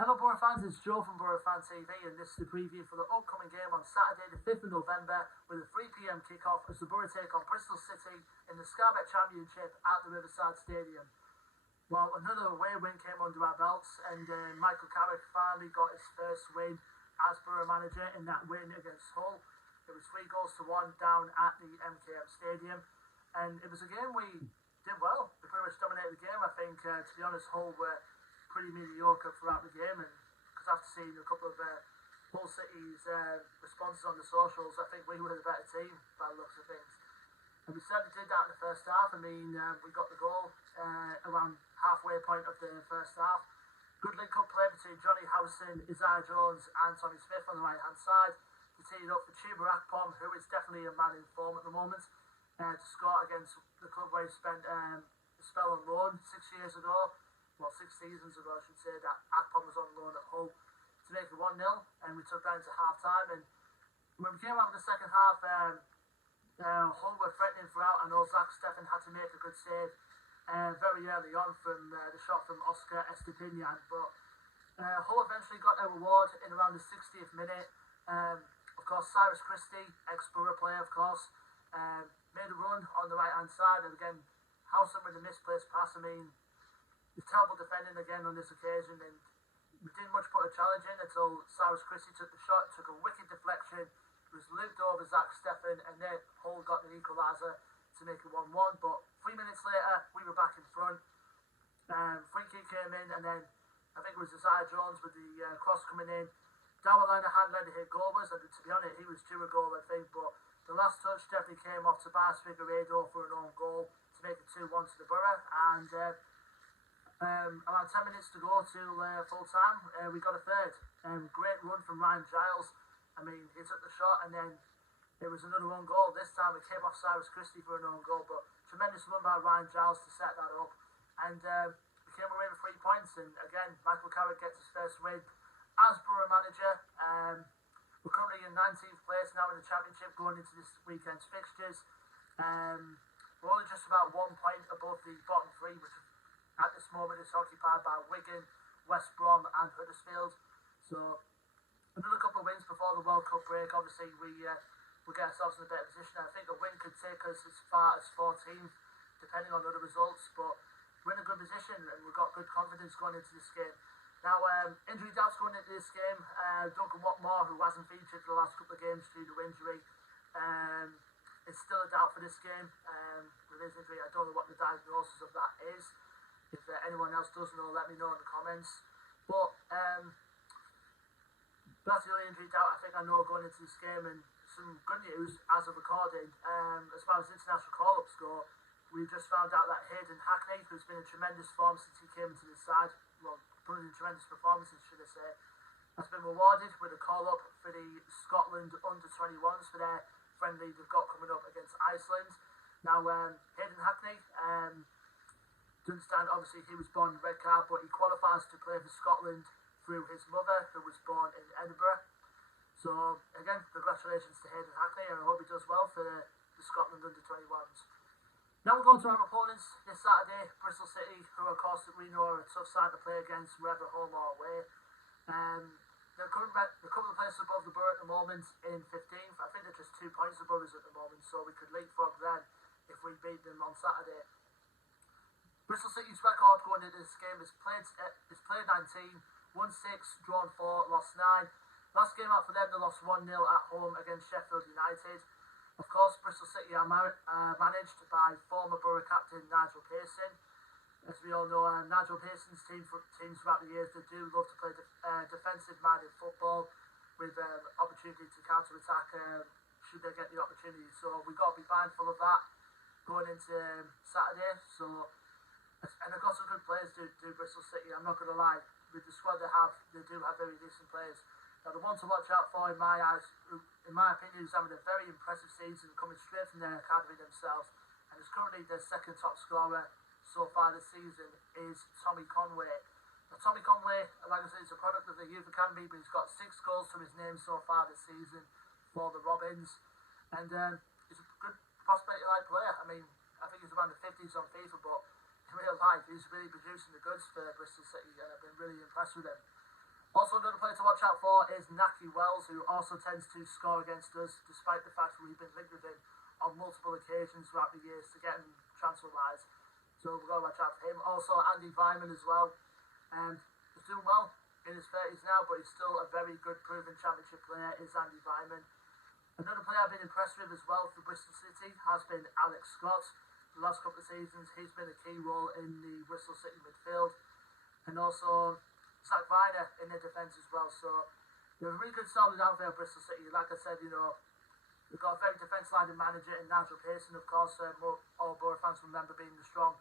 Hello Boro fans, it's Joe from Boro Fan TV and this is the preview for the upcoming game on Saturday the 5th of November with a 3 PM kick-off as the Boro take on Bristol City in the Sky-Bet Championship at the Riverside Stadium. Well, another away win came under our belts and Michael Carrick finally got his first win as Boro manager in that win against Hull. It was 3-1 down at the MKM Stadium and it was a game we did well. We pretty much dominated the game. I think, to be honest, Hull were pretty mediocre throughout the game, and because after seeing a couple of Hull City's responses on the socials, I think we were the better team by the looks of things. And we certainly did that in the first half. I mean, we got the goal around halfway point of the first half. Good link-up play between Johnny Howson, Isaiah Jones and Tommy Smith on the right-hand side to tee it up for Chuba Akpom, who is definitely a man in form at the moment, to score against the club where he spent a spell on loan 6 years ago. Well, 6 seasons ago, I should say, that Akpom was on loan at Hull to make it 1-0, and we took that into half-time. And when we came out of the second half, Hull were threatening throughout. I know Zach Steffen had to make a good save very early on from the shot from Oscar Estepinian, but Hull eventually got their reward in around the 60th minute. Of course, Cyrus Christie, ex-Boro player, of course, made a run on the right-hand side, and again, Howson with a misplaced pass. I mean, it's terrible defending again on this occasion, and we didn't much put a challenge in until Cyrus Christie took the shot, took a wicked deflection, it was looped over Zach Steffen, and then Hull got the equaliser to make it 1-1. But 3 minutes later, we were back in front. Free kick came in, and then I think it was Isaiah Jones with the cross coming in. Dower hand led to hit goalers, and to be honest, he was due a goal, I think, but the last touch definitely came off Tobias Figueiredo for an own goal to make it 2-1 to the Boro, and around 10 minutes to go to full time, we got a third. Great run from Ryan Giles. I mean, he took the shot and then it was another own goal. This time it came off Cyrus Christie for an own goal, but tremendous run by Ryan Giles to set that up. And we came away with 3 points, and again, Michael Carrick gets his first win as Boro manager. We're currently in 19th place now in the championship going into this weekend's fixtures. We're only just about 1 point above the bottom three, which at this moment is occupied by Wigan, West Brom and Huddersfield. So another couple of wins before the World Cup break. Obviously we'll get ourselves in a better position. I think a win could take us as far as 14th, depending on other results, but we're in a good position and we've got good confidence going into this game. Now, injury doubts going into this game. Duncan Watmore, who hasn't featured for the last couple of games due to injury, it's still a doubt for this game with his injury. I don't know what the diagnosis of that is. If anyone else does know, let me know in the comments. But that's the only injury doubt I think I know going into this game. And some good news as of recording, as far as international call-ups go, we've just found out that Hayden Hackney, who's been in tremendous form since he came to the side, well, put in tremendous performances, should I say, has been rewarded with a call-up for the Scotland under-21s for their friendly they've got coming up against Iceland. Now, Hayden Hackney, to understand, obviously he was born in Redcar, but he qualifies to play for Scotland through his mother, who was born in Edinburgh. So again, congratulations to Hayden Hackney, and I hope he does well for the Scotland under-21s. Now we're going to our opponents this Saturday, Bristol City, who of course we know are a tough side to play against, whether home or away. They're a couple of places above the Boro at the moment in 15th. I think they're just 2 points above us at the moment, so we could leapfrog them if we beat them on Saturday. Bristol City's record going into this game is played 19, won 6, drawn 4, lost 9. Last game out for them, they lost 1-0 at home against Sheffield United. Of course, Bristol City are managed by former Boro captain Nigel Pearson. As we all know, Nigel Pearson's teams throughout the years, they do love to play defensive-minded football with opportunity to counter-attack should they get the opportunity. So we've got to be mindful of that going into Saturday. And they've got some good players to Bristol City, I'm not going to lie. With the squad they do have very decent players. Now, the one to watch out for, in my eyes, in my opinion, is having a very impressive season, coming straight from their academy themselves, and is currently their second top scorer so far this season, is Tommy Conway. Now, Tommy Conway, like I said, is a product of the youth academy, but he's got 6 goals to his name so far this season for the Robins, and he's a good prospect-like player. I mean, I think he's around the 50s on FIFA, but in real life, he's really producing the goods for Bristol City. I've been really impressed with him. Also, another player to watch out for is Naki Wells, who also tends to score against us, despite the fact that we've been linked with him on multiple occasions throughout the years to get him transfer-wise. So we've got to watch out for him. Also, Andy Vyman as well. He's doing well in his 30s now, but he's still a very good proven championship player, is Andy Vyman. Another player I've been impressed with as well for Bristol City has been Alex Scott. The last couple of seasons, he's been a key role in the Bristol City midfield. And also Zach Viner in the defence as well. So they're a really good solid outfit at Bristol City. Like I said, we've got a very defence-minded manager in Nigel Pearson, of course. All Boro fans remember being the strong,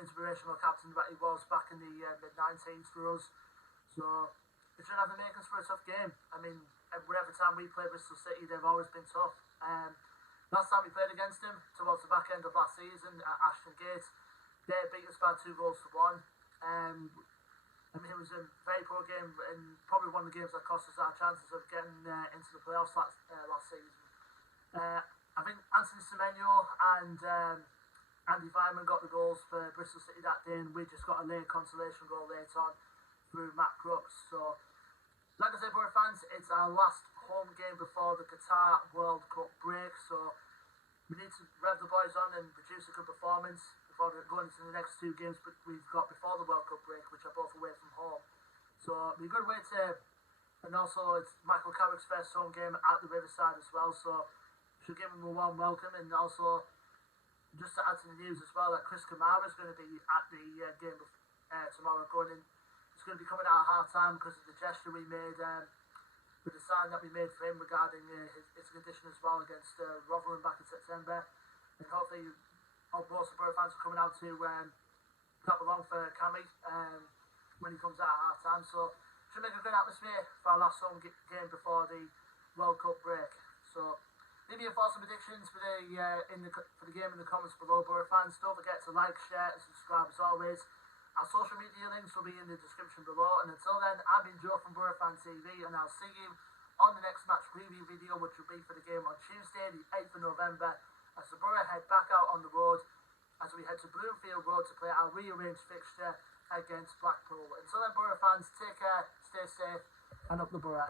inspirational captain that he was back in the mid-90s for us. So it should have the makings for a tough game. I mean, every time we play Bristol City, they've always been tough. Last time we played against them, towards the back end of last season at Ashton Gate, they beat us by 2 goals to 1. I mean, it was a very poor game and probably one of the games that cost us our chances of getting into the playoffs last season. I think Anthony Semenyo and Andy Vyman got the goals for Bristol City that day, and we just got a late consolation goal later on through Matt Crooks. So, like I said, Boro fans, it's our last home game before the Qatar World Cup break, so we need to rev the boys on and produce a good performance before going into the next 2 games we've got before the World Cup break, which are both away from home. So it'll be a good way to, and also it's Michael Carrick's first home game at the Riverside as well, so should give him a warm welcome. And also, just to add to the news as well, that Chris Kamara is going to be at the game tomorrow going in. It's going to be coming out at half-time because of the gesture we made, with the sign that we made for him regarding his condition as well against Rotherham back in September. And hopefully most of the Boro fans are coming out to clap along for Cammy when he comes out at half-time. So should make a good atmosphere for our last home game before the World Cup break. So leave your thoughts and predictions for the game in the comments below, Boro fans. Don't forget to like, share and subscribe as always. Our social media links will be in the description below. And until then, I've been Joe from Boro Fan TV, and I'll see you on the next match preview video, which will be for the game on Tuesday, the 8th of November, as the Boro head back out on the road as we head to Bloomfield Road to play our rearranged fixture against Blackpool. Until then, Boro fans, take care, stay safe, and up the Boro.